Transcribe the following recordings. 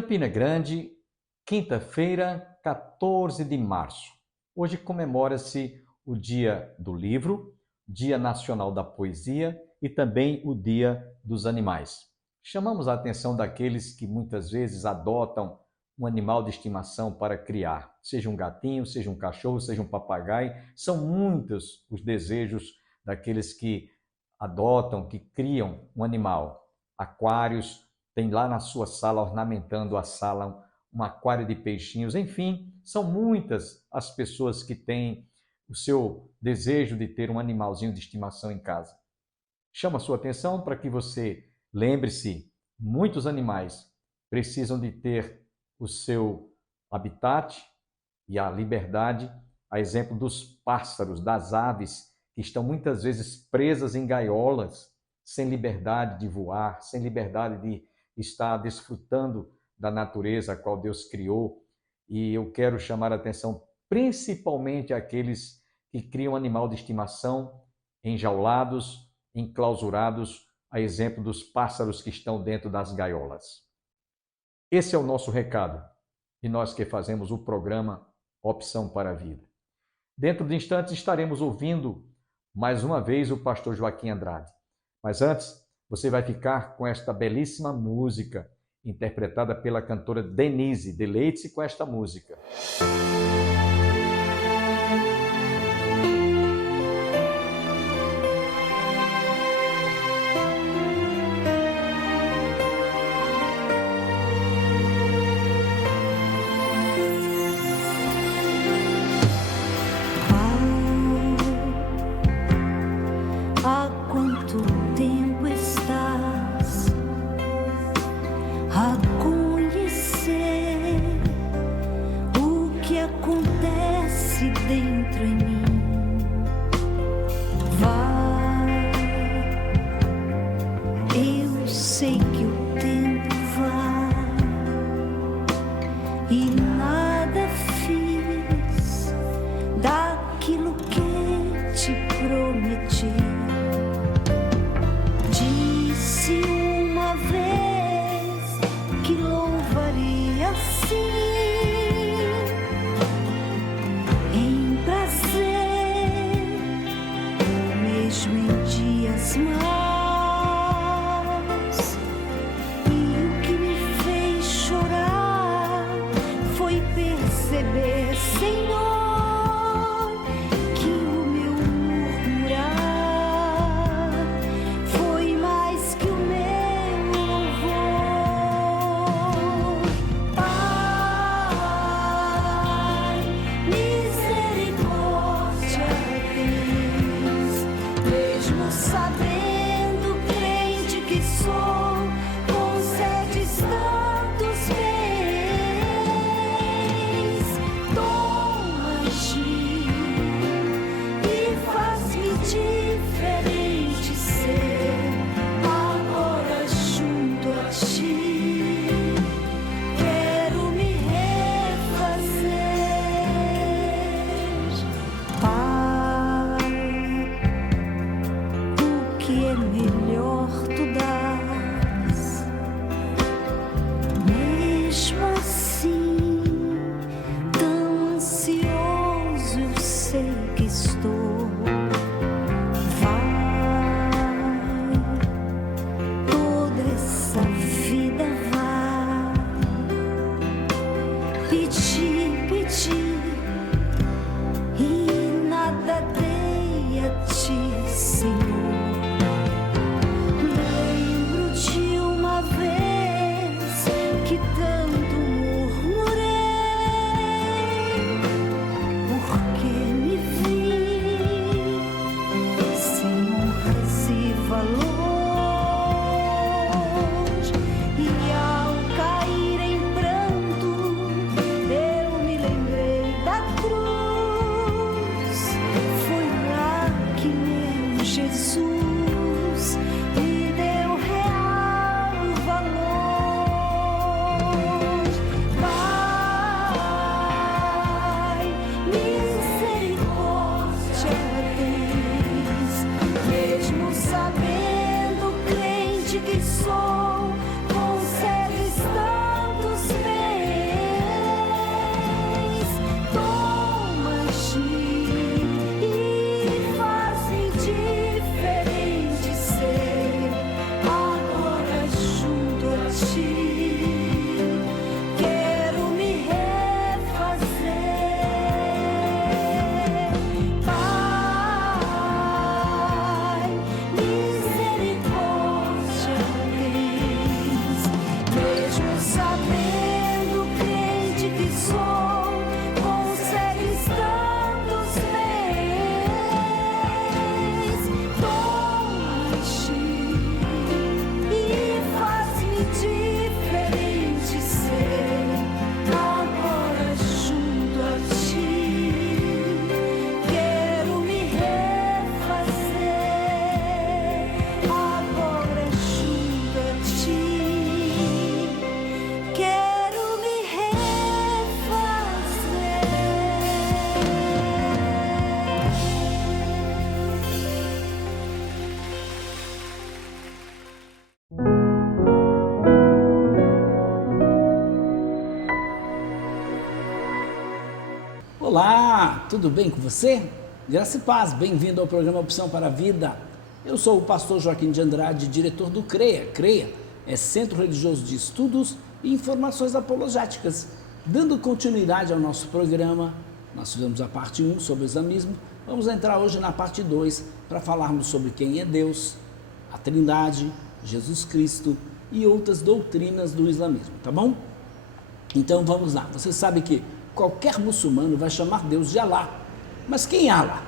Campina Grande, quinta-feira, 14 de março. Hoje comemora-se o Dia do Livro, Dia Nacional da Poesia e também o Dia dos Animais. Chamamos a atenção daqueles que muitas vezes adotam um animal de estimação para criar, seja um gatinho, seja um cachorro, seja um papagaio. São muitos os desejos daqueles que adotam, que criam um animal. Aquários, tem lá na sua sala, ornamentando a sala, um aquário de peixinhos. Enfim, são muitas as pessoas que têm o seu desejo de ter um animalzinho de estimação em casa. Chama a sua atenção para que você lembre-se, muitos animais precisam de ter o seu habitat e a liberdade, a exemplo dos pássaros, das aves, que estão muitas vezes presas em gaiolas, sem liberdade de voar, sem liberdade de estar desfrutando da natureza a qual Deus criou. E eu quero chamar a atenção principalmente àqueles que criam animal de estimação enjaulados, enclausurados, a exemplo dos pássaros que estão dentro das gaiolas. Esse é o nosso recado, e nós que fazemos o programa Opção para a Vida. Dentro de instantes estaremos ouvindo mais uma vez o pastor Joaquim Andrade. Mas antes, você vai ficar com esta belíssima música, interpretada pela cantora Denise. Deleite-se com esta música. que sou, consegues tantos Olá, tudo bem com você? Graça e paz, bem-vindo ao programa Opção para a Vida. Eu sou o pastor Joaquim de Andrade, diretor do CREA. CREA é Centro Religioso de Estudos e Informações Apologéticas. Dando continuidade ao nosso programa, nós fizemos a parte 1 sobre o islamismo, vamos entrar hoje na parte 2 para falarmos sobre quem é Deus, a Trindade, Jesus Cristo e outras doutrinas do islamismo, tá bom? Então vamos lá, você sabe que qualquer muçulmano vai chamar Deus de Alá, mas quem é Alá?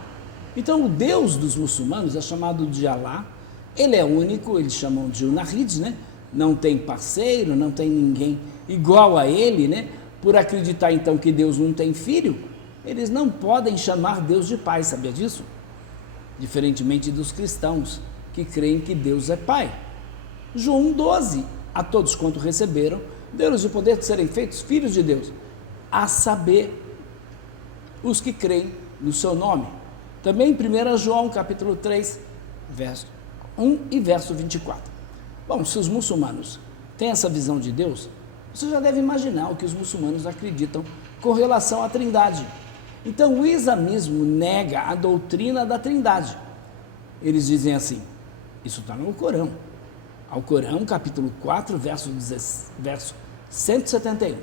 Então o Deus dos muçulmanos é chamado de Alá, ele é único, eles chamam de Unahid, né? Não tem parceiro, não tem ninguém igual a ele, né? Por acreditar então que Deus não tem filho, eles não podem chamar Deus de pai, sabia disso? Diferentemente dos cristãos, que creem que Deus é pai. João 12, a todos quanto receberam, deu-lhes o poder de serem feitos filhos de Deus, a saber, os que creem no seu nome. Também em 1 João capítulo 3, verso 1 e verso 24. Bom, se os muçulmanos têm essa visão de Deus, você já deve imaginar o que os muçulmanos acreditam com relação à Trindade. Então o islamismo nega a doutrina da Trindade. Eles dizem assim, isso está no Alcorão. Alcorão, capítulo 4, verso 171.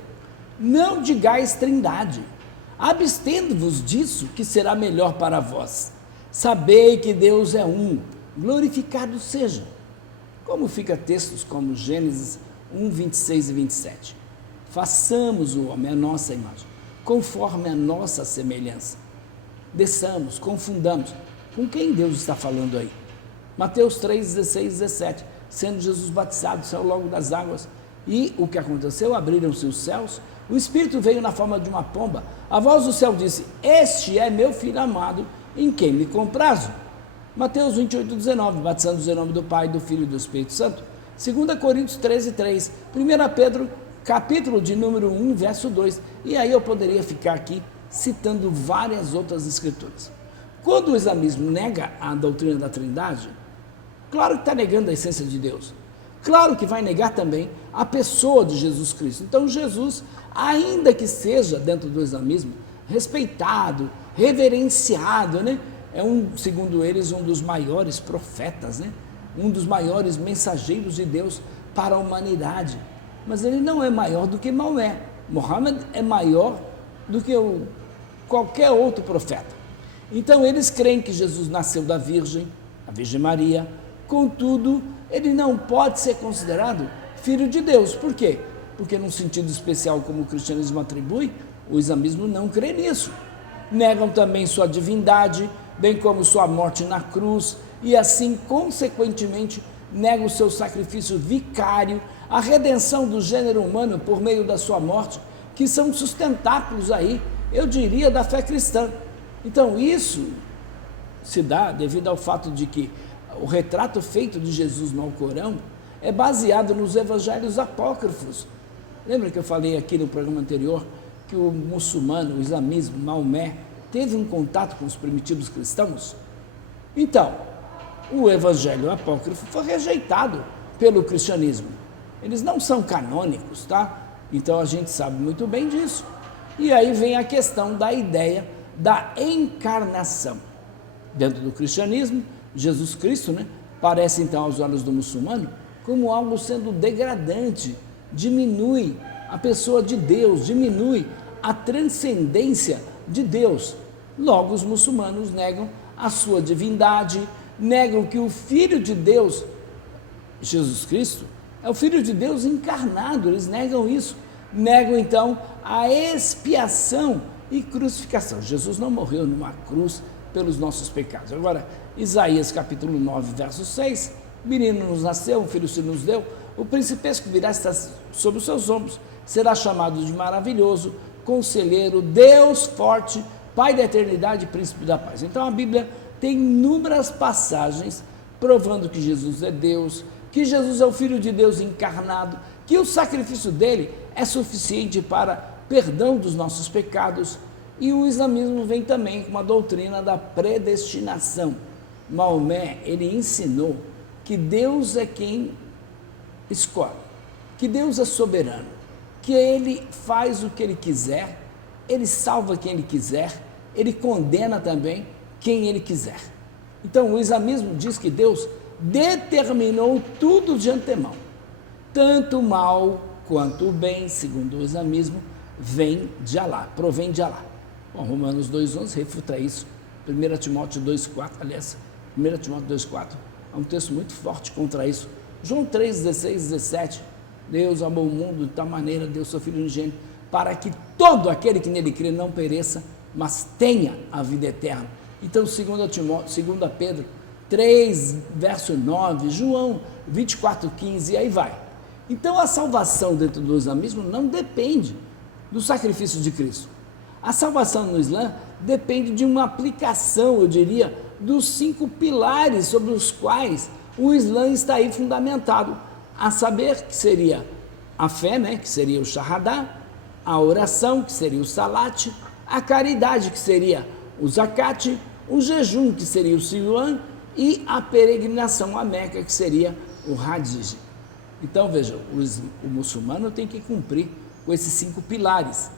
Não digais Trindade, abstendo-vos disso, que será melhor para vós. Sabei que Deus é um, glorificado seja. Como fica textos como Gênesis 1, 26 e 27. Façamos o homem a nossa imagem, conforme a nossa semelhança. Desçamos, confundamos. Com quem Deus está falando aí? Mateus 3, 16 e 17. Sendo Jesus batizado, saiu logo das águas. E o que aconteceu? Abriram-se os céus, o Espírito veio na forma de uma pomba. A voz do céu disse, este é meu filho amado, em quem me comprazo. Mateus 28, 19, batizando-os em nome do Pai, do Filho e do Espírito Santo. 2 Coríntios 13, 3. 1 Pedro, capítulo de número 1, verso 2. E aí eu poderia ficar aqui citando várias outras escrituras. Quando o islamismo nega a doutrina da Trindade, claro que está negando a essência de Deus. Claro que vai negar também a pessoa de Jesus Cristo. Então Jesus, ainda que seja dentro do islamismo, respeitado, reverenciado, né? É segundo eles, um dos maiores profetas, né? Um dos maiores mensageiros de Deus para a humanidade. Mas ele não é maior do que Maomé. Muhammad é maior do que qualquer outro profeta. Então eles creem que Jesus nasceu da Virgem, a Virgem Maria. Contudo, ele não pode ser considerado filho de Deus. Por quê? Porque num sentido especial, como o cristianismo atribui, o islamismo não crê nisso. Negam também sua divindade, bem como sua morte na cruz, e assim, consequentemente, negam o seu sacrifício vicário, a redenção do gênero humano por meio da sua morte, que são sustentáculos aí, eu diria, da fé cristã. Então isso se dá devido ao fato de que o retrato feito de Jesus no Alcorão é baseado nos evangelhos apócrifos. Lembra que eu falei aqui no programa anterior que o muçulmano, o islamismo, Maomé, teve um contato com os primitivos cristãos? Então, o evangelho apócrifo foi rejeitado pelo cristianismo. Eles não são canônicos, tá? Então a gente sabe muito bem disso. E aí vem a questão da ideia da encarnação. Dentro do cristianismo, Jesus Cristo, né, parece então aos olhos do muçulmano como algo sendo degradante, diminui a pessoa de Deus, diminui a transcendência de Deus. Logo os muçulmanos negam a sua divindade, negam que o Filho de Deus, Jesus Cristo, é o Filho de Deus encarnado, eles negam isso, negam então a expiação e crucificação. Jesus não morreu numa cruz pelos nossos pecados. Agora, Isaías capítulo 9, verso 6, menino nos nasceu, um filho se nos deu, o principesco virá estar sobre os seus ombros, será chamado de maravilhoso, conselheiro, Deus forte, Pai da eternidade e príncipe da paz. Então a Bíblia tem inúmeras passagens provando que Jesus é Deus, que Jesus é o Filho de Deus encarnado, que o sacrifício dele é suficiente para perdão dos nossos pecados. E o islamismo vem também com uma doutrina da predestinação. Maomé, ele ensinou que Deus é quem escolhe, que Deus é soberano, que ele faz o que ele quiser, ele salva quem ele quiser, ele condena também quem ele quiser. Então, o islamismo diz que Deus determinou tudo de antemão. Tanto o mal quanto o bem, segundo o islamismo, vem de Alá, provém de Alá. Bom, Romanos 2,11 refuta isso. 1 Timóteo 2,4, aliás, 1 Timóteo 2,4 é um texto muito forte contra isso. João 3,16, 17, Deus amou o mundo de tal maneira, deu seu Filho unigênito, para que todo aquele que nele crê não pereça, mas tenha a vida eterna. Então, 2 Pedro 3, verso 9, João 24, 15, e aí vai. Então, a salvação dentro do islamismo não depende do sacrifício de Cristo. A salvação no Islã depende de uma aplicação, eu diria, dos 5 pilares sobre os quais o Islã está aí fundamentado, a saber que seria a fé, né, que seria o Shahadá, a oração, que seria o Salat, a caridade, que seria o Zakat, o jejum, que seria o Siwan, e a peregrinação à Meca, que seria o Hajj. Então, veja, o muçulmano tem que cumprir com esses 5 pilares.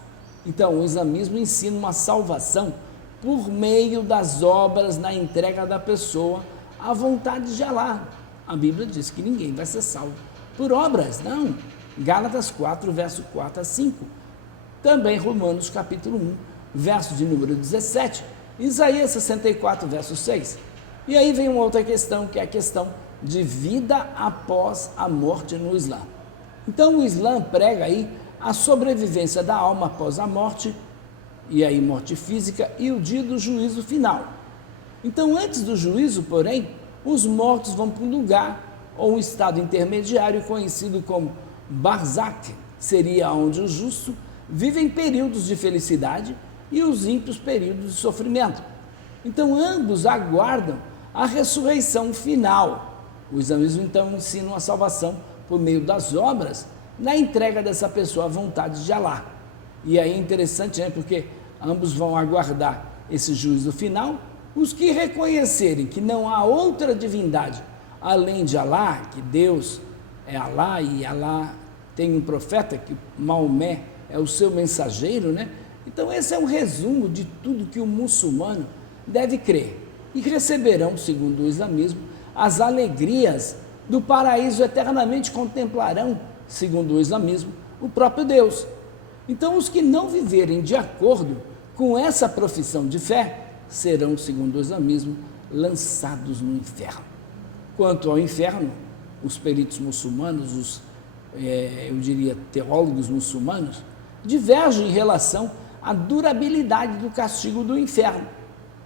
Então, o islamismo ensina uma salvação por meio das obras na entrega da pessoa à vontade de Alá. A Bíblia diz que ninguém vai ser salvo por obras, não. Gálatas 4, verso 4 a 5. Também Romanos capítulo 1, verso de número 17. Isaías 64, verso 6. E aí vem uma outra questão, que é a questão de vida após a morte no Islã. Então, o Islã prega aí a sobrevivência da alma após a morte, e aí morte física, e o dia do juízo final. Então, antes do juízo, porém, os mortos vão para um lugar, ou um estado intermediário, conhecido como Barzakh, seria onde os justos vivem períodos de felicidade e os ímpios períodos de sofrimento. Então, ambos aguardam a ressurreição final. O islamismo, então, ensina uma salvação por meio das obras, na entrega dessa pessoa à vontade de Alá. E aí é interessante, né, porque ambos vão aguardar esse juízo final. Os que reconhecerem que não há outra divindade além de Alá, que Deus é Alá e Alá tem um profeta, que Maomé é o seu mensageiro, né? Então esse é um resumo de tudo que o muçulmano deve crer. E receberão, segundo o islamismo, as alegrias do paraíso, eternamente contemplarão, segundo o islamismo, o próprio Deus. Então, os que não viverem de acordo com essa profissão de fé serão, segundo o islamismo, lançados no inferno. Quanto ao inferno, os peritos muçulmanos, eu diria teólogos muçulmanos, divergem em relação à durabilidade do castigo do inferno.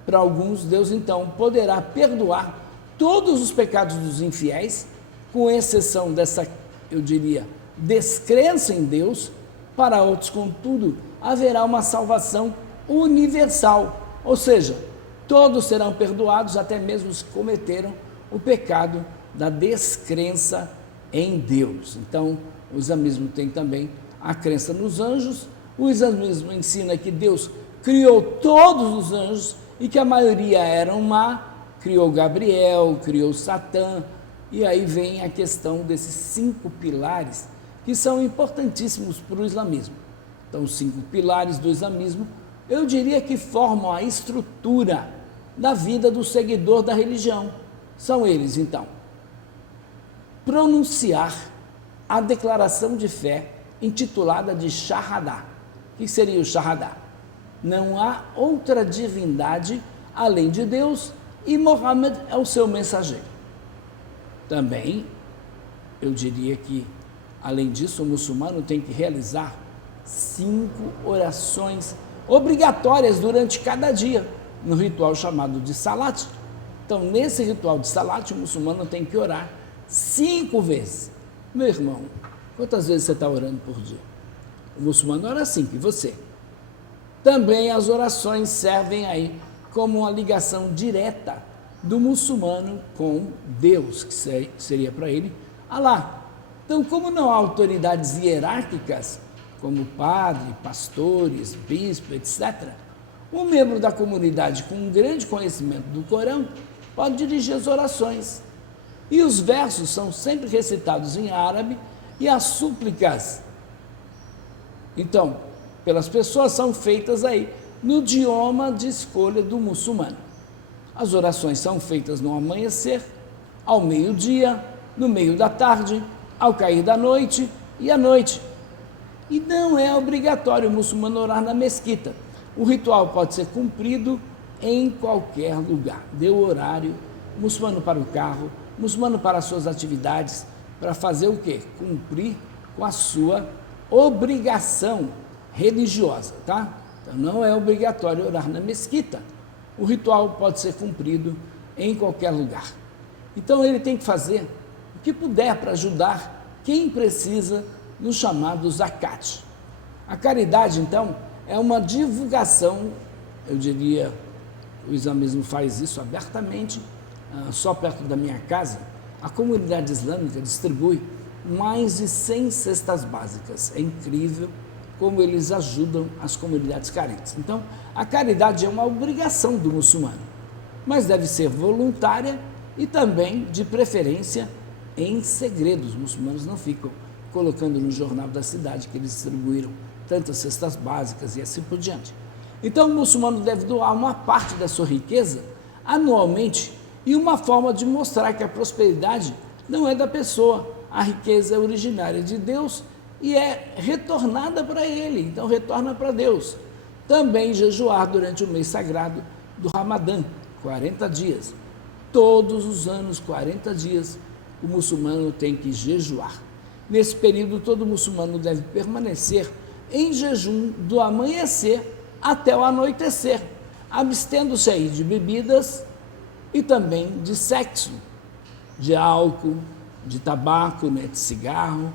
Para alguns, Deus então poderá perdoar todos os pecados dos infiéis, com exceção dessa, eu diria, descrença em Deus. Para outros, contudo, haverá uma salvação universal, ou seja, todos serão perdoados, até mesmo os que cometeram o pecado da descrença em Deus. Então, o islamismo tem também a crença nos anjos. O islamismo ensina que Deus criou todos os anjos e que a maioria eram má, criou Gabriel, criou Satã, e aí vem a questão desses 5 pilares que são importantíssimos para o islamismo. Então, os 5 pilares do islamismo, eu diria que formam a estrutura da vida do seguidor da religião. São eles, então: pronunciar a declaração de fé intitulada de Shahadá. O que seria o Shahadá? Não há outra divindade além de Deus e Mohammed é o seu mensageiro. Também, eu diria que, além disso, o muçulmano tem que realizar 5 orações obrigatórias durante cada dia, no ritual chamado de Salat. Então, nesse ritual de Salat, o muçulmano tem que orar 5 vezes. Meu irmão, quantas vezes você está orando por dia? O muçulmano ora 5, e você? Também as orações servem aí como uma ligação direta do muçulmano com Deus, que seria para ele Alá. Então, como não há autoridades hierárquicas, como padre, pastores, bispo, etc., um membro da comunidade com um grande conhecimento do Corão pode dirigir as orações. E os versos são sempre recitados em árabe e as súplicas, então, pelas pessoas são feitas aí no idioma de escolha do muçulmano. As orações são feitas no amanhecer, ao meio-dia, no meio da tarde, ao cair da noite e à noite. E não é obrigatório o muçulmano orar na mesquita. O ritual pode ser cumprido em qualquer lugar. Deu horário, muçulmano para o carro, muçulmano para as suas atividades, para fazer o quê? Cumprir com a sua obrigação religiosa, tá? Então não é obrigatório orar na mesquita. O ritual pode ser cumprido em qualquer lugar. Então ele tem que fazer o que puder para ajudar quem precisa no chamado zakat. A caridade, então, é uma divulgação, eu diria, o islamismo faz isso abertamente, só perto da minha casa, a comunidade islâmica distribui mais de 100 cestas básicas. É incrível como eles ajudam as comunidades carentes. Então, a caridade é uma obrigação do muçulmano, mas deve ser voluntária e também, de preferência, em segredo. Os muçulmanos não ficam colocando no jornal da cidade que eles distribuíram tantas cestas básicas e assim por diante. Então, o muçulmano deve doar uma parte da sua riqueza anualmente e uma forma de mostrar que a prosperidade não é da pessoa, a riqueza é originária de Deus e é retornada para Ele, então retorna para Deus. Também jejuar durante o mês sagrado do Ramadã, 40 dias. Todos os anos, 40 dias, o muçulmano tem que jejuar. Nesse período, todo muçulmano deve permanecer em jejum do amanhecer até o anoitecer, abstendo-se aí de bebidas e também de sexo, de álcool, de tabaco, né, de cigarro,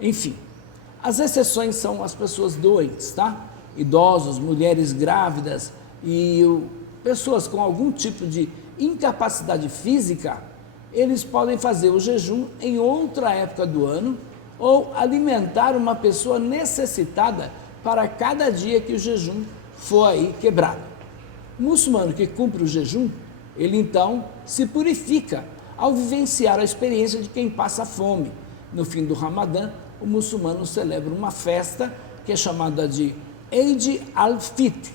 enfim. As exceções são as pessoas doentes, tá? Idosos, mulheres grávidas e pessoas com algum tipo de incapacidade física, eles podem fazer o jejum em outra época do ano ou alimentar uma pessoa necessitada para cada dia que o jejum for aí quebrado. O muçulmano que cumpre o jejum, ele então se purifica ao vivenciar a experiência de quem passa fome. No fim do Ramadã, o muçulmano celebra uma festa que é chamada de Eid al-Fitr,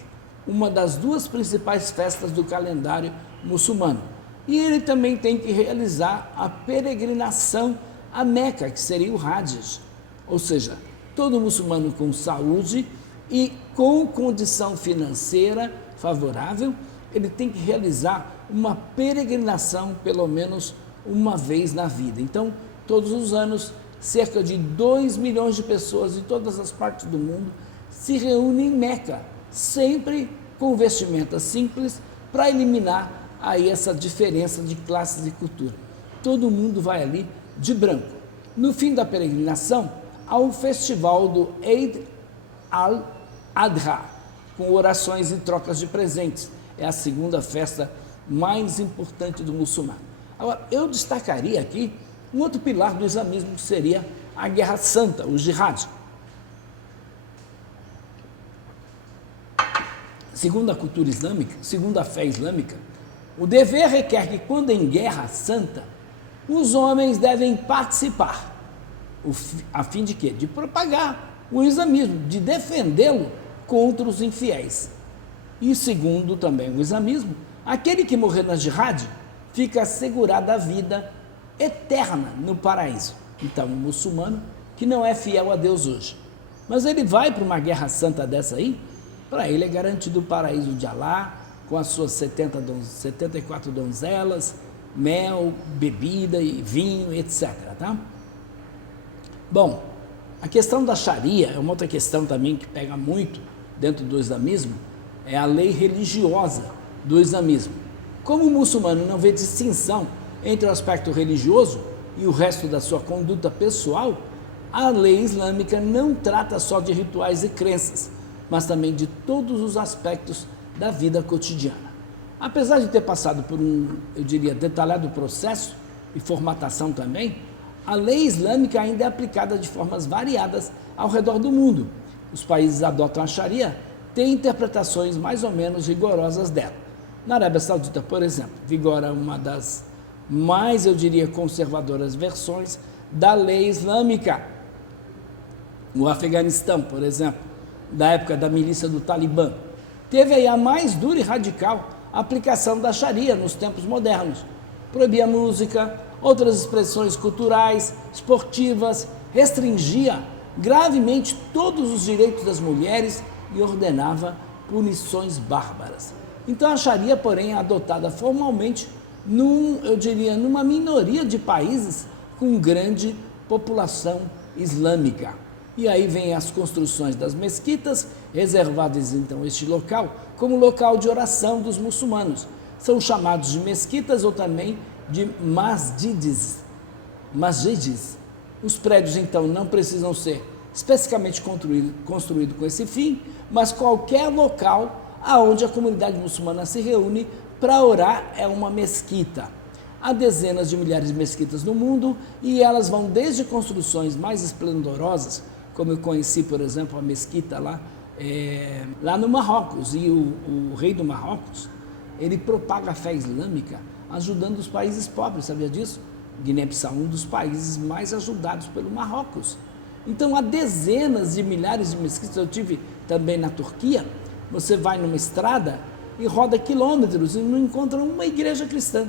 uma das duas principais festas do calendário muçulmano. E ele também tem que realizar a peregrinação a Meca, que seria o Hajj. Ou seja, todo muçulmano com saúde e com condição financeira favorável, ele tem que realizar uma peregrinação pelo menos uma vez na vida. Então, todos os anos, cerca de 2 milhões de pessoas de todas as partes do mundo se reúnem em Meca, sempre com vestimenta simples, para eliminar aí essa diferença de classes e cultura. Todo mundo vai ali de branco. No fim da peregrinação, há um festival do Eid al-Adha, com orações e trocas de presentes. É a segunda festa mais importante do muçulmano. Agora, eu destacaria aqui um outro pilar do islamismo, que seria a Guerra Santa, o Jihad. Segundo a cultura islâmica, segundo a fé islâmica, o dever requer que, quando em guerra santa, os homens devem participar, a fim de quê? De propagar o islamismo, de defendê-lo contra os infiéis. E segundo também o islamismo, aquele que morrer na jihad fica assegurada a vida eterna no paraíso. Então, um muçulmano que não é fiel a Deus hoje, mas ele vai para uma guerra santa dessa aí, para ele é garantido o paraíso de Alá, com as suas 74 donzelas, mel, bebida e vinho, etc. Tá? Bom, a questão da Sharia é uma outra questão também que pega muito dentro do islamismo, é a lei religiosa do islamismo. Como o muçulmano não vê distinção entre o aspecto religioso e o resto da sua conduta pessoal, a lei islâmica não trata só de rituais e crenças, mas também de todos os aspectos da vida cotidiana. Apesar de ter passado por eu diria, detalhado processo e formatação também, a lei islâmica ainda é aplicada de formas variadas ao redor do mundo. Os países adotam a Sharia, têm interpretações mais ou menos rigorosas dela. Na Arábia Saudita, por exemplo, vigora uma das mais, eu diria, conservadoras versões da lei islâmica. No Afeganistão, por exemplo, da época da milícia do Talibã, teve aí a mais dura e radical aplicação da Sharia nos tempos modernos. Proibia música, outras expressões culturais, esportivas, restringia gravemente todos os direitos das mulheres e ordenava punições bárbaras. Então a Sharia, porém, é adotada formalmente numa minoria de países com grande população islâmica. E aí vem as construções das mesquitas, reservadas então este local como local de oração dos muçulmanos. São chamados de mesquitas ou também de masjids. Os prédios então não precisam ser especificamente construídos com esse fim, mas qualquer local aonde a comunidade muçulmana se reúne para orar é uma mesquita. Há dezenas de milhares de mesquitas no mundo e elas vão desde construções mais esplendorosas, como eu conheci, por exemplo, a mesquita lá no Marrocos, e o rei do Marrocos, ele propaga a fé islâmica ajudando os países pobres, sabia disso? Guiné-Bissau, um dos países mais ajudados pelo Marrocos. Então há dezenas de milhares de mesquitas. Eu tive também na Turquia. Você vai numa estrada e roda quilômetros e não encontra uma igreja cristã.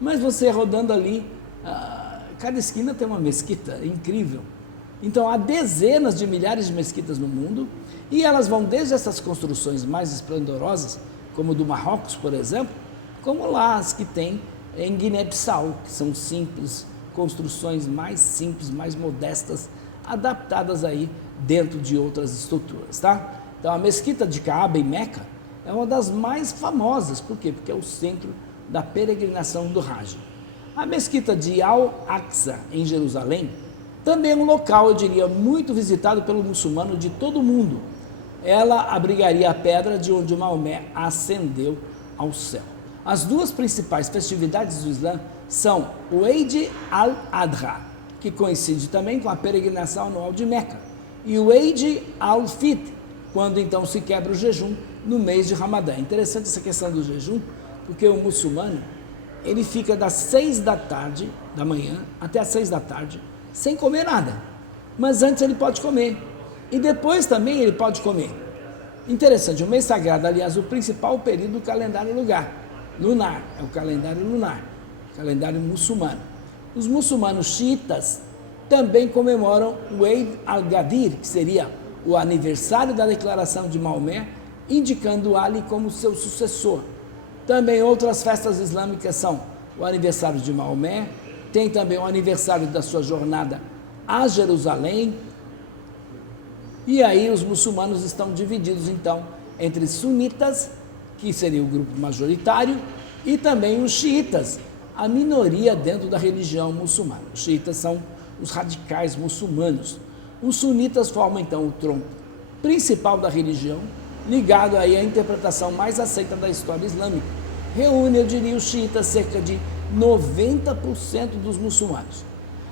Mas você rodando ali, cada esquina tem uma mesquita, é incrível. Então há dezenas de milhares de mesquitas no mundo e elas vão desde essas construções mais esplendorosas, como do Marrocos, por exemplo, como lá as que tem em Guiné-Bissau, que são simples, construções mais simples, mais modestas, adaptadas aí dentro de outras estruturas, tá? Então a mesquita de Kaaba em Meca é uma das mais famosas, por quê? Porque é o centro da peregrinação do Hajj. A mesquita de Al-Aqsa em Jerusalém também é um local, eu diria, muito visitado pelo muçulmano de todo o mundo. Ela abrigaria a pedra de onde Maomé ascendeu ao céu. As duas principais festividades do Islã são o Eid al-Adha, que coincide também com a peregrinação anual de Meca, e o Eid al-Fitr, quando então se quebra o jejum no mês de Ramadã. Interessante essa questão do jejum, porque o muçulmano, ele fica das 6 da manhã até as 6 da tarde, sem comer nada. Mas antes ele pode comer, e depois também ele pode comer. Interessante, o mês sagrado, aliás, o principal período do calendário lunar, é o calendário lunar, calendário muçulmano. Os muçulmanos xiitas também comemoram o Eid al-Gadir, que seria o aniversário da declaração de Maomé, indicando Ali como seu sucessor. Também outras festas islâmicas são o aniversário de Maomé, tem também o aniversário da sua jornada a Jerusalém. E aí os muçulmanos estão divididos então entre sunitas, que seria o grupo majoritário, e também os xiitas, a minoria dentro da religião muçulmana. Os xiitas são os radicais muçulmanos. Os sunitas formam então o tronco principal da religião, ligado aí à interpretação mais aceita da história islâmica. Reúne, eu diria, os xiitas cerca de 90% dos muçulmanos.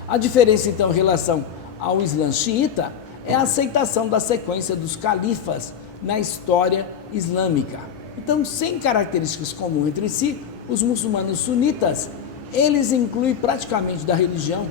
A diferença então em relação ao Islã xiita é a aceitação da sequência dos califas na história islâmica. Então, sem características comuns entre si, os muçulmanos sunitas, eles incluem praticamente da religião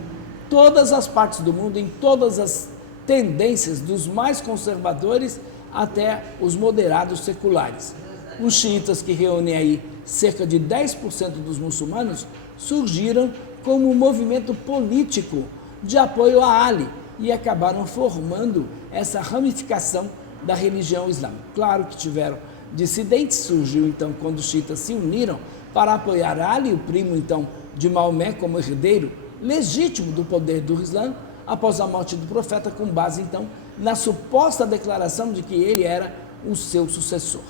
todas as partes do mundo, em todas as tendências, dos mais conservadores até os moderados seculares. Os xiitas, que reúnem aí cerca de 10% dos muçulmanos, surgiram como um movimento político de apoio a Ali e acabaram formando essa ramificação da religião islâmica. Claro que tiveram dissidentes, surgiu então quando os xiitas se uniram para apoiar Ali, o primo então de Maomé, como herdeiro legítimo do poder do Islã, após a morte do profeta, com base então na suposta declaração de que ele era o seu sucessor.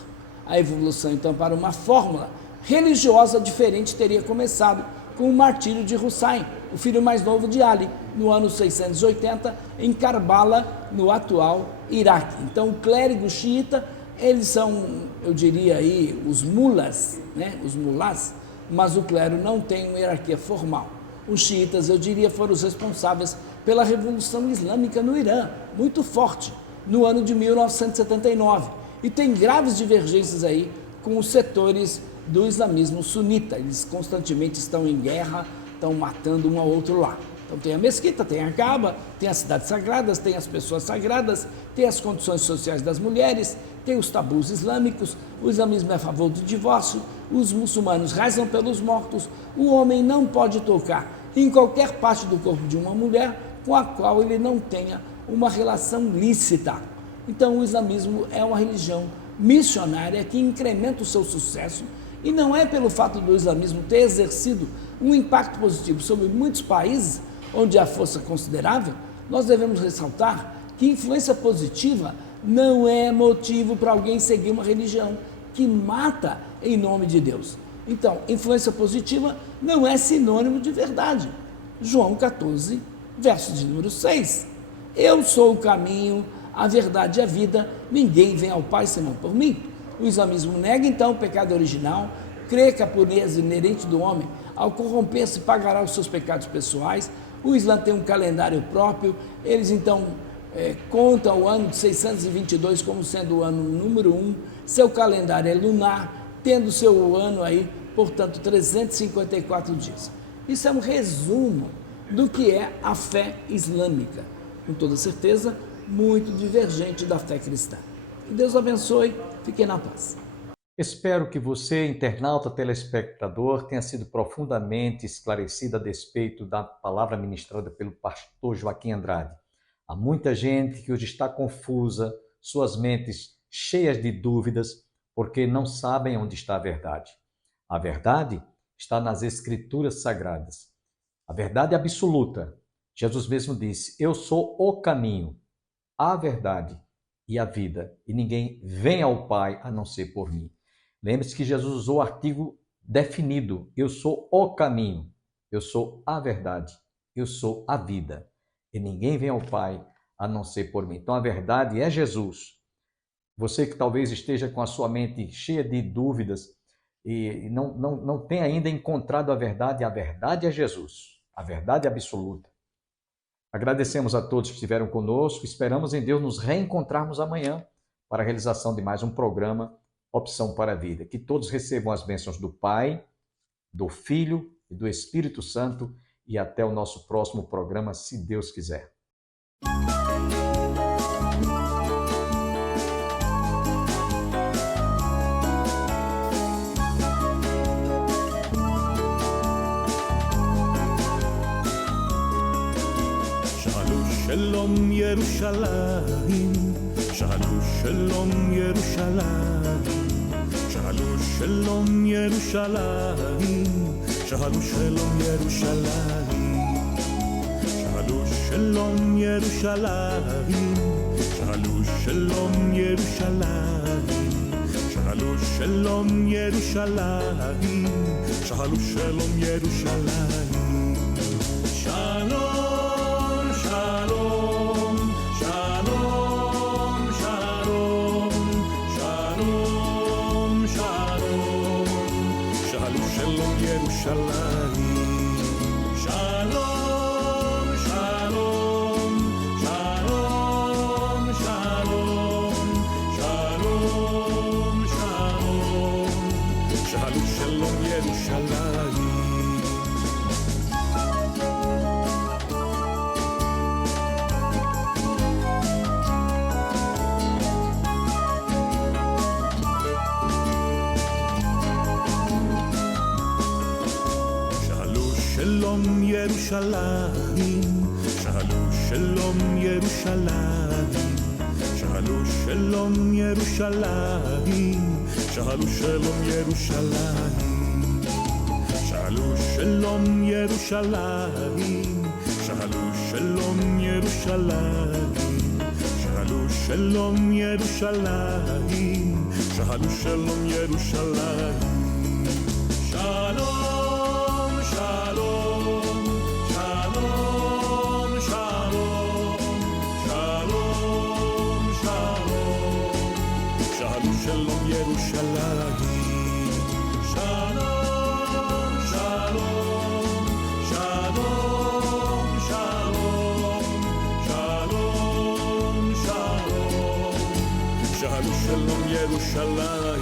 A evolução então para uma fórmula religiosa diferente teria começado com o martírio de Hussein, o filho mais novo de Ali, no ano 680, em Karbala, no atual Iraque. Então, o clérigo xiita, eles são, eu diria aí, os mulas, né? Os mulás, mas o clero não tem uma hierarquia formal. Os xiitas, eu diria, foram os responsáveis pela Revolução Islâmica no Irã, muito forte, no ano de 1979. E tem graves divergências aí com os setores do islamismo sunita. Eles constantemente estão em guerra, estão matando um ao outro lá. Então tem a mesquita, tem a Kaaba, tem as cidades sagradas, tem as pessoas sagradas, tem as condições sociais das mulheres, tem os tabus islâmicos, o islamismo é a favor do divórcio, os muçulmanos rezam pelos mortos, o homem não pode tocar em qualquer parte do corpo de uma mulher com a qual ele não tenha uma relação lícita. Então o islamismo é uma religião missionária que incrementa o seu sucesso, e não é pelo fato do islamismo ter exercido um impacto positivo sobre muitos países onde há força considerável. Nós devemos ressaltar que influência positiva não é motivo para alguém seguir uma religião que mata em nome de Deus. Então, influência positiva não é sinônimo de verdade. João 14, verso de número 6. Eu sou o caminho, a verdade e a vida, ninguém vem ao Pai senão por mim. O islamismo nega então o pecado original, crê que a pureza inerente do homem, ao corromper-se, pagará os seus pecados pessoais. O Islã tem um calendário próprio, eles então contam o ano de 622 como sendo o ano número 1, seu calendário é lunar, tendo seu ano aí, portanto, 354 dias. Isso é um resumo do que é a fé islâmica, com toda certeza, muito divergente da fé cristã. Que Deus abençoe, fiquem na paz. Espero que você, internauta, telespectador, tenha sido profundamente esclarecido a despeito da palavra ministrada pelo pastor Joaquim Andrade. Há muita gente que hoje está confusa, suas mentes cheias de dúvidas, porque não sabem onde está a verdade. A verdade está nas Escrituras Sagradas. A verdade absoluta. Jesus mesmo disse: eu sou o caminho, a verdade e a vida, e ninguém vem ao Pai a não ser por mim. Lembre-se que Jesus usou o artigo definido: eu sou o caminho, eu sou a verdade, eu sou a vida, e ninguém vem ao Pai a não ser por mim. Então a verdade é Jesus. Você que talvez esteja com a sua mente cheia de dúvidas e não tem ainda encontrado a verdade é Jesus, a verdade absoluta. Agradecemos a todos que estiveram conosco, esperamos em Deus nos reencontrarmos amanhã para a realização de mais um programa Opção para a Vida. Que todos recebam as bênçãos do Pai, do Filho e do Espírito Santo, e até o nosso próximo programa, se Deus quiser. שלום ירושלים, שאלו שלום ירושלים, שאלו שלום ירושלים, שאלו שלום ירושלים, שאלו שלום ירושלים, שאלו שלום ירושלים, שאלו שלום ירושלים, שאלו שלום ירושלים. שלום Shalom, shalom, shalom, shalom, shalom, shalom, shalom, Yerushalayim. Shalom, shalom, shalom, shalom, shalom, shalom, shalom, shalom, Yerushalayim. שלום ירושלים, שאלו שלום ירושלים, שאלו שלום ירושלים, שאלו שלום ירושלים, שאלו שלום ירושלים, שאלו שלום ירושלים, שאלו שלום ירושלים, שאלו שלום ירושלים. שלום Shalom, shalom, shalom, shalom, shalom, shalom, shalom, Yerushalayim. Shalom, shalom, shalom, shalom, shalom, shalom, shalom, shalom, Yerushalayim.